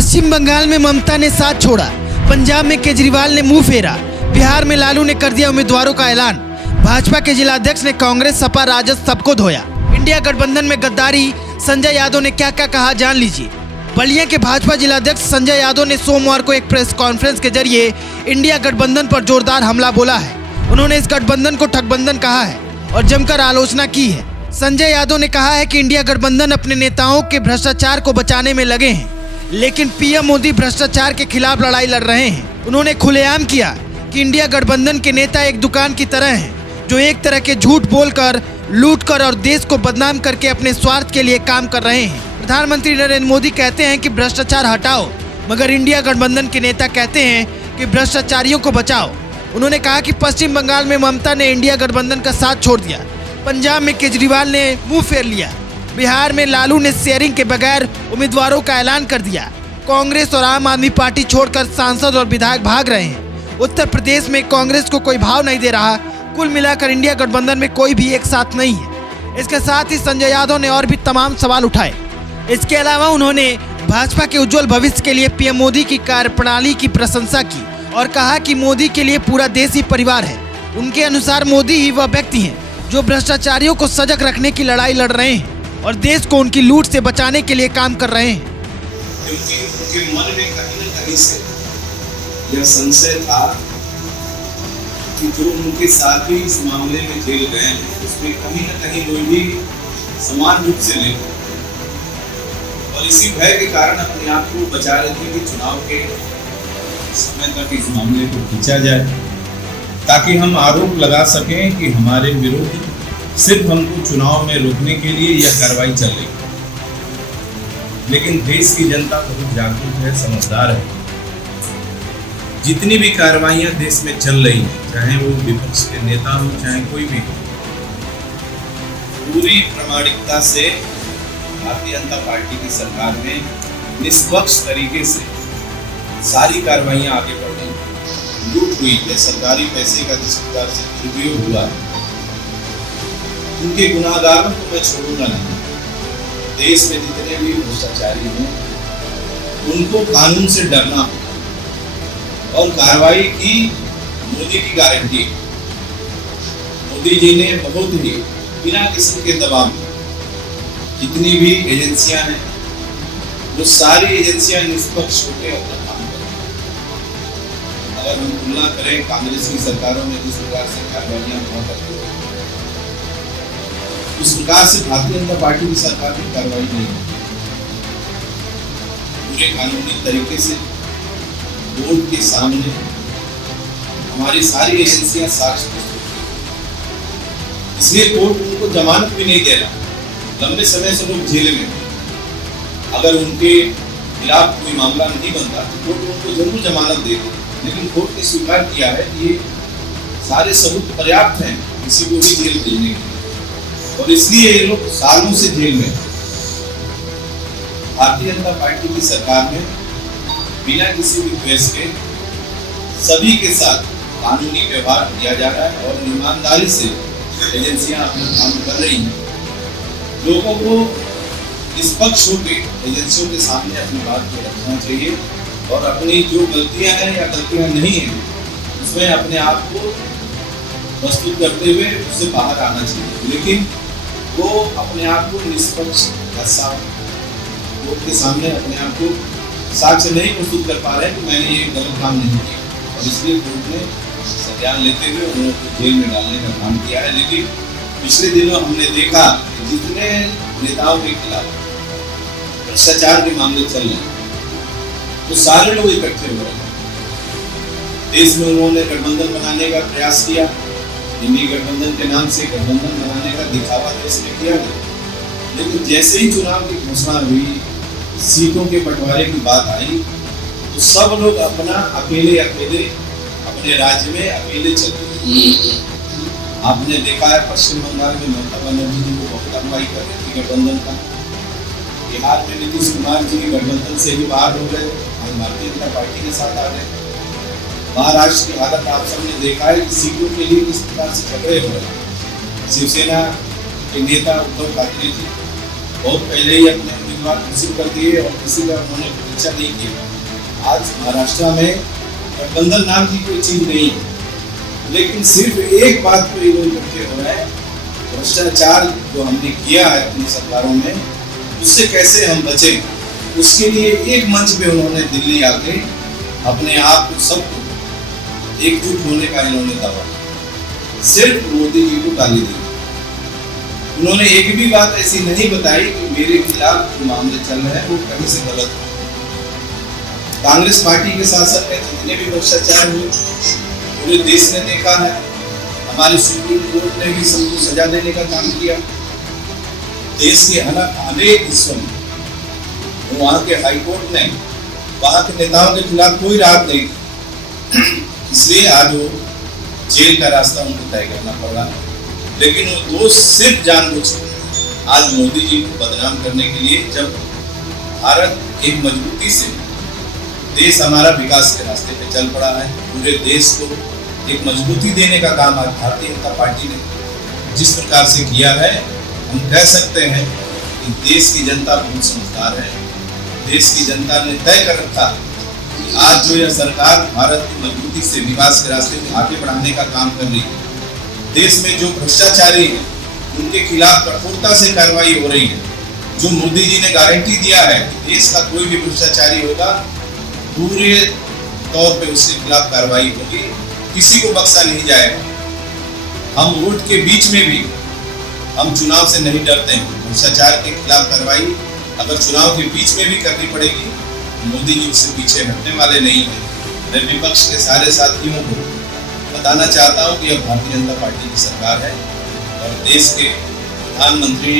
पश्चिम बंगाल में ममता ने साथ छोड़ा, पंजाब में केजरीवाल ने मुंह फेरा, बिहार में लालू ने कर दिया उम्मीदवारों का ऐलान। भाजपा के जिलाध्यक्ष ने कांग्रेस सपा राजद सबको धोया। इंडिया गठबंधन में गद्दारी, संजय यादव ने क्या क्या कहा जान लीजिए। बलिया के भाजपा जिलाध्यक्ष संजय यादव ने सोमवार को एक प्रेस कॉन्फ्रेंस के जरिए इंडिया गठबंधन पर जोरदार हमला बोला है। उन्होंने इस गठबंधन को ठगबंधन कहा है और जमकर आलोचना की है। संजय यादव ने कहा है कि इंडिया गठबंधन अपने नेताओं के भ्रष्टाचार को बचाने में लगे हैं, लेकिन पीएम मोदी भ्रष्टाचार के खिलाफ लड़ाई लड़ रहे हैं। उन्होंने खुलेआम किया कि इंडिया गठबंधन के नेता एक दुकान की तरह हैं, जो एक तरह के झूठ बोलकर, लूटकर और देश को बदनाम करके अपने स्वार्थ के लिए काम कर रहे हैं। प्रधानमंत्री नरेंद्र मोदी कहते हैं कि भ्रष्टाचार हटाओ, मगर इंडिया गठबंधन के नेता कहते हैं कि भ्रष्टाचारियों को बचाओ। उन्होंने कहा कि पश्चिम बंगाल में ममता ने इंडिया गठबंधन का साथ छोड़ दिया, पंजाब में केजरीवाल ने मुंह फेर लिया, बिहार में लालू ने शेयरिंग के बगैर उम्मीदवारों का ऐलान कर दिया, कांग्रेस और आम आदमी पार्टी छोड़कर सांसद और विधायक भाग रहे हैं, उत्तर प्रदेश में कांग्रेस को कोई भाव नहीं दे रहा। कुल मिलाकर इंडिया गठबंधन में कोई भी एक साथ नहीं है। इसके साथ ही संजय यादव ने और भी तमाम सवाल उठाए। इसके अलावा उन्होंने भाजपा के उज्जवल भविष्य के लिए पीएम मोदी की कार्यप्रणाली की प्रशंसा की और कहा कि मोदी के लिए पूरा देश ही परिवार है। उनके अनुसार मोदी ही वह व्यक्ति हैं जो भ्रष्टाचारियों को सजग रखने की लड़ाई लड़ रहे हैं और देश को उनकी लूट से बचाने के लिए काम कर रहे हैं। क्योंकि उनके मन में कहीं न कहीं से यह संशय था कि जो उनके साथी इस मामले में जेल गए हैं, उसमें कहीं न कहीं वो भी समान रूप से ले, और इसी भय के कारण अपने आप को बचा रहे थे कि चुनाव के समय तक इस मामले को खींचा जाए, ताकि हम आरोप लगा सकें कि हमारे विरुद्ध सिर्फ हमको चुनाव में रोकने के लिए यह कार्रवाई चल रही है। लेकिन देश की जनता बहुत जागरूक है, समझदार है। जितनी भी कार्रवाइयां देश में चल रही हैं, चाहे वो विपक्ष के नेता हो, चाहे कोई भी हो, पूरी प्रामाणिकता से भारतीय जनता पार्टी की सरकार में निष्पक्ष तरीके से सारी कार्रवाइयां आगे बढ़ रही। लूट हुई है, सरकारी पैसे का जिस प्रकार से दुरुपयोग हुआ, उनके गुनाहगारों को मैं छोड़ूंगा नहीं। देश में जितने भी भ्रष्टाचारी हैं, उनको कानून से डरना होगा और कार्रवाई की मोदी की गारंटी। मोदी जी ने बहुत ही बिना किसी के दबाव में जितनी भी एजेंसियां हैं, वो सारी एजेंसियां निष्पक्ष होकर अपना काम कर रही हैं। अगर हम तुलना करें कांग्रेस की सरकारों में जिस प्रकार से कार्रवाइयां हुआ करती है, उस प्रकार से भारतीय जनता पार्टी की सरकार की कार्रवाई नहीं है। पूरे कानूनी तरीके से कोर्ट के सामने हमारी सारी एजेंसियां साक्ष्य प्रस्तुत की, इसलिए कोर्ट उनको जमानत भी नहीं दे रहा। लंबे समय से लोग जेल में, अगर उनके खिलाफ कोई मामला नहीं बनता तो कोर्ट उनको जरूर जमानत देती, लेकिन कोर्ट ने स्वीकार किया है कि ये सारे सबूत पर्याप्त हैं किसी को भी जेल भेजने के लिए, और इसलिए ये लोग सालों से जेल में। भारतीय जनता पार्टी की सरकार में बिना किसी भी द्वेष के सभी के साथ कानूनी व्यवहार किया जा रहा है और ईमानदारी से एजेंसियां अपना काम कर रही हैं। लोगों को निष्पक्ष होकर एजेंसियों के सामने अपनी बात को रखना चाहिए और अपनी जो गलतियां हैं या गलतियां नहीं हैं, उसमें अपने आप को प्रस्तुत करते हुए उससे बाहर आना चाहिए। लेकिन वो अपने आप को निष्पक्ष कोर्ट के सामने अपने आप को साक्ष्य नहीं प्रस्तुत कर पा रहे हैं कि मैंने ये गलत काम नहीं किया, और इसलिए कोर्ट ने संज्ञान लेते हुए उन्होंने जेल में डालने का काम किया है। लेकिन पिछले दिनों हमने देखा कि जितने नेताओं के खिलाफ भ्रष्टाचार के मामले चल रहे हैं, तो सारे लोग इकट्ठे हो रहे हैं। देश में उन्होंने गठबंधन बनाने का प्रयास किया, इंडी गठबंधन के नाम से गठबंधन बनाने का दिखावा देश में किया गया, लेकिन जैसे ही चुनाव की घोषणा हुई, सीटों के बंटवारे की बात आई, तो सब लोग अपना अकेले अपने राज्य में अकेले चले। आपने देखा है पश्चिम बंगाल में ममता बनर्जी जी को बहुत अगुवाई कर रही थी गठबंधन का, बिहार में नीतीश कुमार जी गठबंधन से ही बाहर हो गए और भारतीय जनता पार्टी के साथ आ गए। महाराष्ट्र की हालत आप सबने देखा है कि सीटों के लिए किस प्रकार से झगड़े हो रहे हैं। शिवसेना के नेता उद्धव ठाकरे जी बहुत पहले ही अपने उम्मीदवार घोषित कर दिए और किसी का उन्होंने प्रतीक्षा नहीं किया। आज महाराष्ट्र में गठबंधन नाम की कोई चीज नहीं है, लेकिन सिर्फ एक बात पर ये लोग इकट्ठे हो रहे हैं, भ्रष्टाचार जो हमने किया है अपनी सरकारों में उससे कैसे हम बचें। उसके लिए एक मंच पे उन्होंने दिल्ली आके अपने आप को सबको एकजुट होने का इन्होंने दावा किया, सिर्फ मोदी जी को गाली दी। उन्होंने एक भी बात ऐसी नहीं बताई कि मेरे खिलाफ जो मामले चल रहे हैं वो कहीं से गलत है। कांग्रेस पार्टी के शासन में जितने भी भ्रष्टाचार हुए पूरे देश ने देखा है। हमारे सुप्रीम कोर्ट ने भी सबको सजा देने का काम किया। देश के अनेक हिस्सों में वहां के हाईकोर्ट ने वहां के नेताओं के खिलाफ कोई राहत नहीं दी, इसलिए आज वो जेल का रास्ता उनको तय करना पड़ा। लेकिन वो दोष सिर्फ जानबूझकर आज मोदी जी को बदनाम करने के लिए, जब भारत एक मजबूती से देश हमारा विकास के रास्ते पे चल पड़ा है, पूरे देश को एक मजबूती देने का काम आज भारतीय जनता पार्टी ने जिस प्रकार से किया है, हम कह सकते हैं कि देश की जनता बहुत समझदार है। देश की जनता ने तय कर रखा कि आज जो यह सरकार भारत की मजबूती से विकास के रास्ते में आगे बढ़ाने का काम कर रही है, देश में जो भ्रष्टाचारी हैं उनके खिलाफ कठोरता से कार्रवाई हो रही है। जो मोदी जी ने गारंटी दिया है कि देश का कोई भी भ्रष्टाचारी होगा पूरे तौर पे उसके खिलाफ कार्रवाई होगी, किसी को बख्शा नहीं जाएगा। हम वोट के बीच में भी हम चुनाव से नहीं डरते हैं। भ्रष्टाचार के खिलाफ कार्रवाई अगर चुनाव के बीच में भी करनी पड़ेगी, मोदी जी उससे पीछे हटने वाले नहीं है। मैं विपक्ष के सारे साथियों को बताना चाहता हूं कि अब भारतीय जनता पार्टी की सरकार है और देश के प्रधानमंत्री